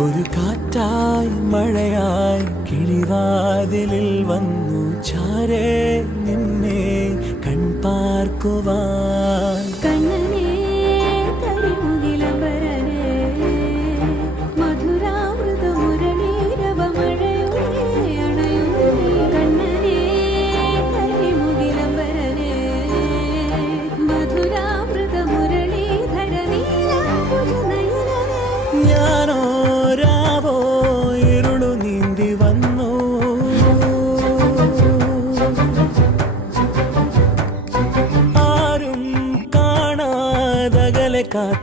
ഒരു കാറ്റായി മഴയായി കിളിവാതിലിൽ വന്നു ചാരേ നിന്നെ കൺപാർക്കുവാൻ. കണ്ണനേ കരിമുകിലംബരനേ മധുരാമൃത മുരളീരവ മഴയുടെ അണയുന്നേ. കണ്ണനേ കരിമുകിലംബരനേ മധുരാമൃത മുരളീധര നീലാംബുജ നയനനേ. ഞാനോ രാവോ ഇരുളു നീന്തി വന്നു, ആരും കാണാതകലെ കാത്തു